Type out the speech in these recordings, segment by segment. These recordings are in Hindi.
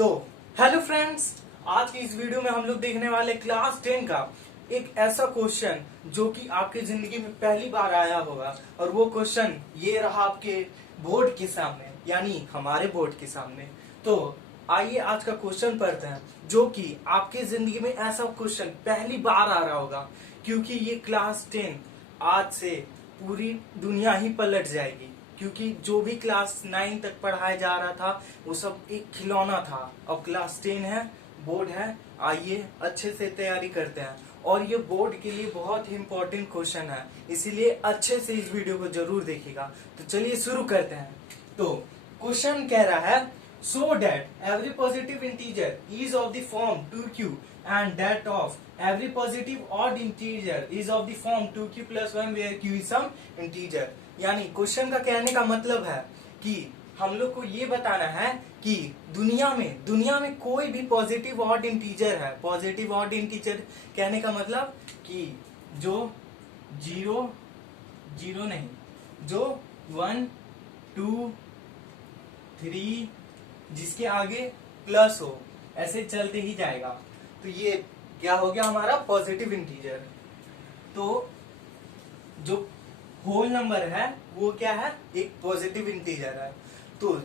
तो हेलो फ्रेंड्स, आज की इस वीडियो में हम लोग देखने वाले क्लास 10 का एक ऐसा क्वेश्चन जो कि आपकी जिंदगी में पहली बार आया होगा। और वो क्वेश्चन ये रहा आपके बोर्ड के सामने, यानी हमारे बोर्ड के सामने। तो आइए आज का क्वेश्चन पढ़ते हैं, जो कि आपकी जिंदगी में ऐसा क्वेश्चन पहली बार आ रहा होगा, क्योंकि ये क्लास 10 आज से पूरी दुनिया ही पलट जाएगी। क्योंकि जो भी क्लास 9 तक पढ़ाया जा रहा था वो सब एक खिलौना था। अब क्लास 10 है, बोर्ड है, आइए अच्छे से तैयारी करते हैं। और ये बोर्ड के लिए बहुत ही इंपॉर्टेंट क्वेश्चन है, इसीलिए अच्छे से इस वीडियो को जरूर देखिएगा। तो चलिए शुरू करते हैं। तो क्वेश्चन कह रहा है, so that every positive integer is of the form 2q and that of every positive odd integer is of the form 2q plus 1 where q is some integer। यानी क्वेश्चन का कहने का मतलब है कि हम लोग को ये बताना है कि दुनिया में कोई भी पॉजिटिव ऑड इंटीजर है। पॉजिटिव ऑड इंटीजर कहने का मतलब कि जो जीरो नहीं, जो 1 2 3 जिसके आगे प्लस हो, ऐसे चलते ही जाएगा। तो ये क्या हो गया हमारा पॉजिटिव इंटीजर। तो जो होल नंबर है वो क्या है, एक पॉजिटिव इंटीजर है। तो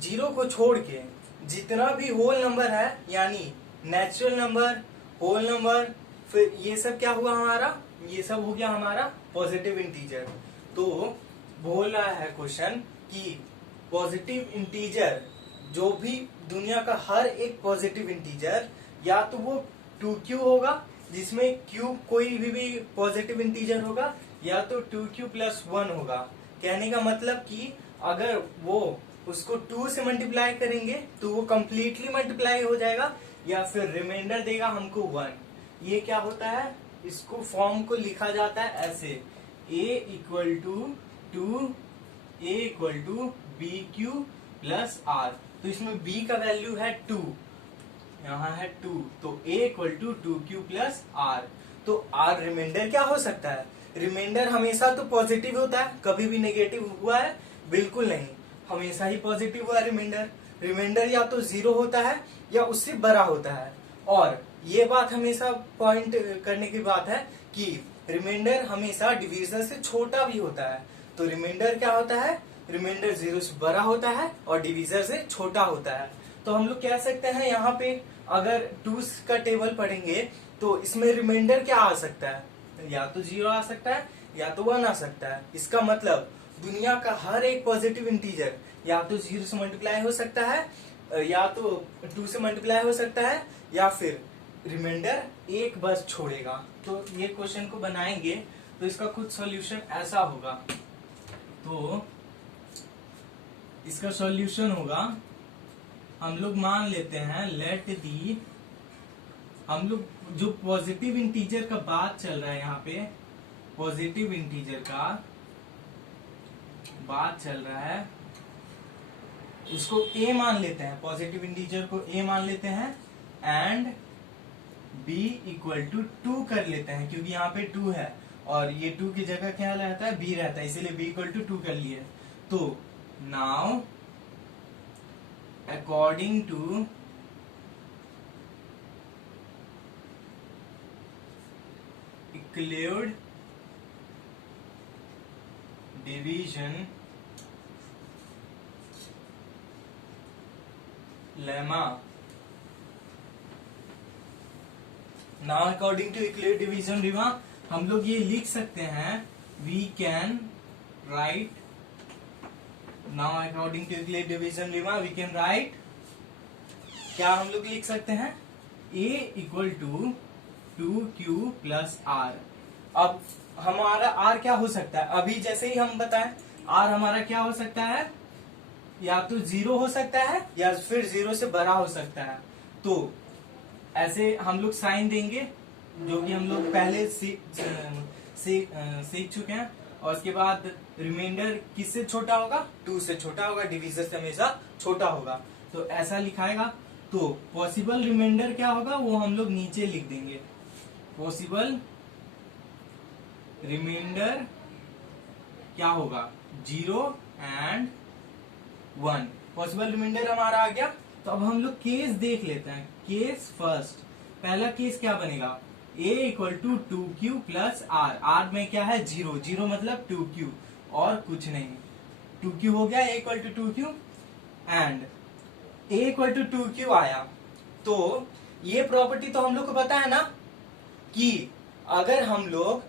0 को छोड़ के जितना भी होल नंबर है, यानी नेचुरल नंबर, होल नंबर, फिर ये सब क्या हुआ हमारा, ये सब हो गया हमारा पॉजिटिव इंटीजर। तो बोल रहा है क्वेश्चन कि पॉजिटिव इंटीजर, जो भी दुनिया का हर एक पॉजिटिव इंटीजर, या तो वो 2q होगा जिसमें q कोई भी पॉजिटिव इंटीजर होगा, या तो 2q प्लस 1 होगा। कहने का मतलब कि अगर वो उसको 2 से मल्टीप्लाई करेंगे तो वो कंप्लीटली मल्टीप्लाई हो जाएगा, या फिर रिमाइंडर देगा हमको 1। ये क्या होता है, इसको फॉर्म को लिखा जाता है ऐसे, a equal to b q plus r. तो इसमें b का वैल्यू है 2, यहाँ है 2, तो a equal to 2q plus r. तो r रिमाइंडर क्या हो सकता है, रिमाइंडर हमेशा तो पॉजिटिव होता है, कभी भी नेगेटिव हुआ है बिल्कुल नहीं, हमेशा ही पॉजिटिव हुआ रिमाइंडर। रिमाइंडर या तो 0 होता है या उससे बड़ा होता है। और ये बात हमेशा पॉइंट करने की बात है कि रिमाइंडर हमेशा डिवीजन से छोटा भी होता है। तो रिमाइंडर क्या होता है, रिमाइंडर 0 से बड़ा होता है और डिवीजन से छोटा होता है। तो हम लोग कह सकते हैं यहाँ पे अगर 2 का टेबल पढ़ेंगे तो इसमें रिमाइंडर क्या आ सकता है, या तो 0 आ सकता है या तो 1 आ सकता है। इसका मतलब दुनिया का हर एक पॉजिटिव इंटीजर या तो 0 से मल्टीप्लाई हो सकता है, या तो 2 से मल्टीप्लाई हो सकता है, या फिर रिमाइंडर 1 बस छोड़ेगा। तो ये क्वेश्चन को बनाएंगे तो इसका कुछ सॉल्यूशन ऐसा होगा। तो इसका सॉल्यूशन होगा, हम लोग मान लेते हैं लेट दी, हम लोग जो पॉजिटिव इंटीजर का बात चल रहा है यहाँ पे, पॉजिटिव इंटीजर का बात चल रहा है, उसको a मान लेते हैं, पॉजिटिव इंटीजर को a मान लेते हैं, एंड b इक्वल टू 2 कर लेते हैं, क्योंकि यहाँ पे 2 है और ये 2 की जगह क्या रहता है, b रहता है, इसीलिए b इक्वल टू 2 कर लिए। तो now according to Euclid division lemma, now according to Euclid division lemma हम लोग ये लिख सकते हैं, we can write, now according to Euclid division lemma we can write, क्या हम लोग लिख सकते हैं, a equal to 2q plus r. अब हमारा r क्या हो सकता है, अभी जैसे ही हम बताएं, r हमारा क्या हो सकता है, या तो 0 हो सकता है या फिर 0 से बड़ा हो सकता है। तो ऐसे हम लोग साइन देंगे, जो कि हम लोग पहले सीख चुके हैं। और उसके बाद रिमाइंडर किससे छोटा होगा, 2 से छोटा होगा, डिवीजर से हमेशा छोटा होगा। तो ऐसा लिखाएगा। तो पॉसिबल रिमाइंडर क्या होगा वो हम लोग नीचे लिख देंगे, पॉसिबल रिमाइंडर क्या होगा, 0 एंड 1। पॉसिबल रिमाइंडर हमारा आ गया तो अब हम लोग केस देख लेते हैं। केस फर्स्ट, पहला केस क्या बनेगा, a equal to 2q plus r. R में क्या है, 0, 0 मतलब 2q और कुछ नहीं। 2q हो गया, a equal to 2q and a equal to 2q आया। तो ये प्रॉपर्टी तो हम लोग को पता है ना कि अगर हम लोग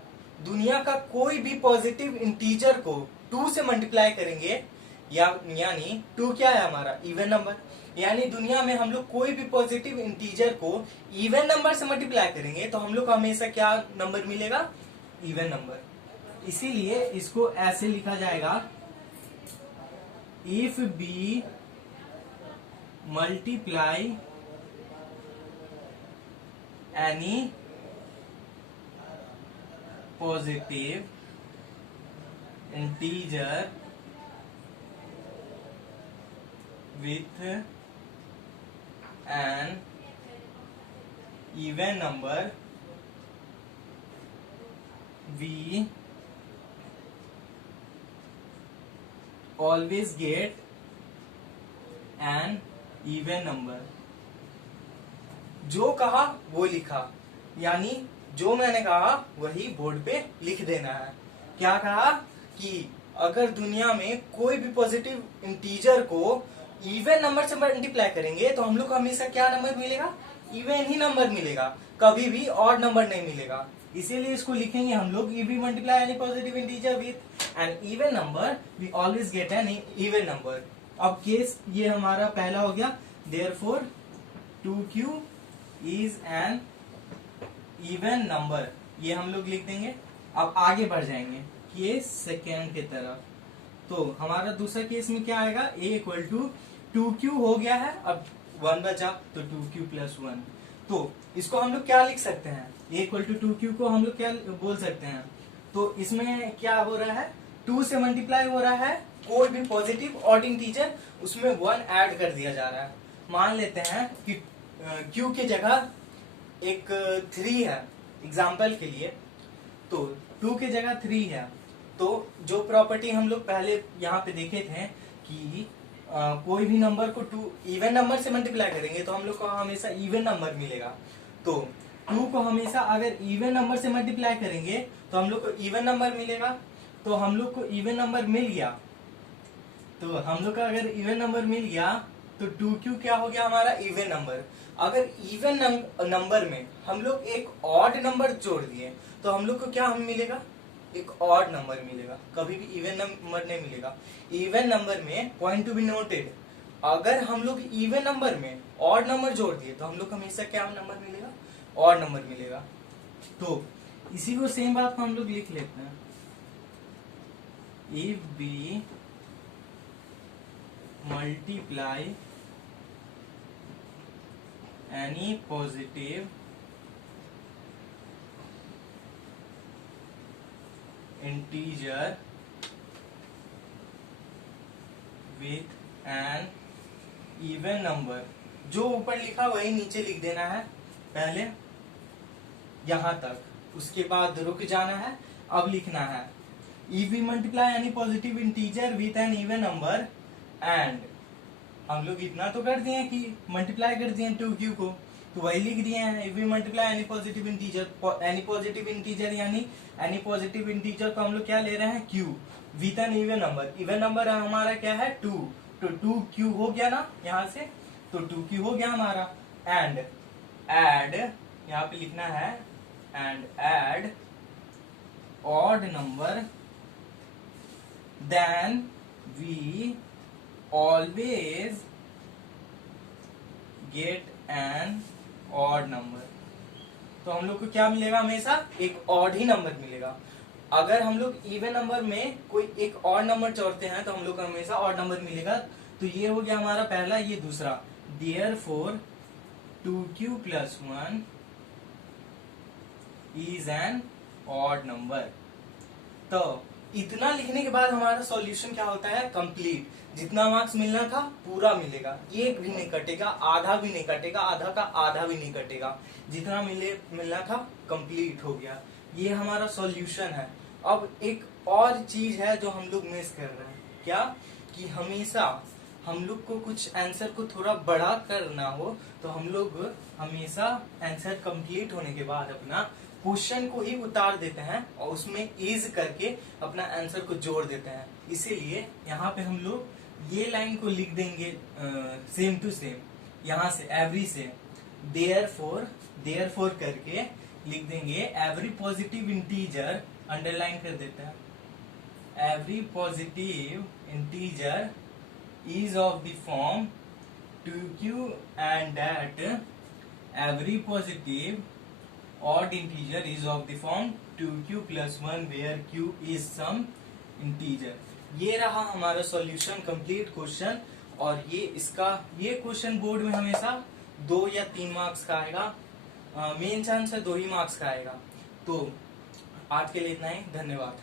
दुनिया का कोई भी पॉजिटिव इंटीजर को 2 से मल्टीप्लाई करेंगे, यानी 2 क्या है हमारा, इवन नंबर, यानी दुनिया में हम लोग कोई भी पॉजिटिव इंटीजर को इवन नंबर से मल्टीप्लाई करेंगे तो हम लोग को हमेशा क्या नंबर मिलेगा, इवन नंबर। इसीलिए इसको ऐसे लिखा जाएगा, if we multiply any positive integer with an even number, we always get an even number। जो कहा वो लिखा, यानी जो मैंने कहा वही बोर्ड पे लिख देना है। क्या कहा कि अगर दुनिया में कोई भी पॉजिटिव इंटीजर को इवन नंबर से मल्टीप्लाई करेंगे तो हम लोग को हमेशा क्या नंबर मिलेगा, इवन ही नंबर मिलेगा, कभी भी ऑड नंबर नहीं मिलेगा। इसीलिए इसको लिखेंगे हम लोग, if we multiply any positive integer with an even number we always get an even number. अब केस ये हमारा पहला हो गया, therefore 2q is an even number, ये हम लोग लिख देंगे। अब आगे बढ़ जाएंगे केस सेकेंड की तरफ। तो हमारा दूसरा केस में क्या आएगा, a इक्वल टू 2q हो गया है, अब 1 बचा तो 2q प्लस 1। तो इसको हम लोग क्या लिख सकते हैं, a इक्वल टू 2q को हम लोग क्या बोल सकते हैं, तो इसमें क्या हो रहा है, 2 से मल्टीप्लाई हो रहा है कोई भी पॉजिटिव ऑड इंटीजर, उसमें 1 ऐड कर दिया जा रहा है। मान लेते हैं कि q की जगह एक 3 है एग्जाम्पल के लिए, तो 2 की जगह 3 है। तो जो प्रॉपर्टी हम लोग पहले यहाँ पे देखे थे कि कोई भी नंबर को 2 इवन नंबर से मल्टीप्लाई करेंगे तो हम लोग को हमेशा इवन नंबर मिलेगा। तो 2 को हमेशा अगर इवन नंबर से मल्टीप्लाई करेंगे तो हम लोग को इवन नंबर मिलेगा। तो हम लोग को इवन नंबर मिल गया, तो हम लोग का अगर इवन नंबर मिल गया तो 2q क्या हो गया हमारा, इवन नंबर। अगर इवन नंबर में हम लोग एक ऑड नंबर जोड़ दिए तो हम लोग को क्या हम मिलेगा, एक ऑड नंबर मिलेगा, कभी भी इवन नंबर नहीं मिलेगा। इवन नंबर में पॉइंट टू बी नोटेड, अगर हम लोग इवन नंबर में ऑड नंबर जोड़ दिए तो हम लोग को हमेशा क्या नंबर मिलेगा, ऑड नंबर मिलेगा। तो इसी को सेम बात को हम लोग लिख लेते हैं, if we multiply any positive integer with an even number, जो ऊपर लिखा वही नीचे लिख देना है पहले यहां तक, उसके बाद रुक जाना है। अब लिखना है if we multiply any positive integer with an even number and हम लोग इतना तो कर दिए कि मल्टीप्लाई कर दिए 2q को, तो वही लिख दिए हैं। If we multiply any positive integer, any positive integer यानी एनी पॉजिटिव इंटीजर को हम लोग क्या ले रहे हैं, q with an even number. Even number हमारा क्या है 2, तो 2q हो गया ना यहाँ से, तो 2q हो गया हमारा। एंड एड यहाँ पे लिखना है, and add odd number then we always get an odd number. तो हम लोग को क्या मिलेगा, हमेशा एक ऑड ही नंबर मिलेगा। अगर हम लोग इवन नंबर में कोई एक ऑड नंबर जोड़ते हैं तो हम लोग को हमेशा ऑड नंबर मिलेगा। तो ये हो गया हमारा पहला, ये दूसरा, therefore 2q plus 1 is an odd number. तो इतना लिखने के बाद हमारा सॉल्यूशन क्या होता है, कंप्लीट। जितना मार्क्स मिलना था पूरा मिलेगा, एक भी नहीं कटेगा, आधा भी नहीं कटेगा, आधा का आधा भी नहीं कटेगा, जितना मिलना था कंप्लीट हो गया। ये हमारा सॉल्यूशन है। अब एक और चीज है जो हम लोग मिस कर रहे हैं, क्या कि हमेशा हम लोग को कुछ आंसर को थोड़ा बड़ा करना हो तो हम लोग हमेशा आंसर कंप्लीट होने के बाद अपना क्वेश्चन को ही उतार देते हैं और उसमें इज करके अपना आंसर को जोड़ देते हैं। इसीलिए यहाँ पे हम लोग ये लाइन को लिख देंगे सेम टू सेम, यहाँ से एवरी से देयरफॉर करके लिख देंगे एवरी पॉजिटिव इंटीजर, अंडरलाइन कर देते हैं, every positive integer is of the form 2q and that every positive odd integer is of the form 2q plus 1 where q is some integer। ये रहा हमारा सॉल्यूशन कंप्लीट क्वेश्चन। और ये क्वेश्चन बोर्ड में हमेशा 2 या 3 मार्क्स का आएगा, मेन चांस है 2 ही मार्क्स का आएगा। तो आज के लिए इतना ही, धन्यवाद।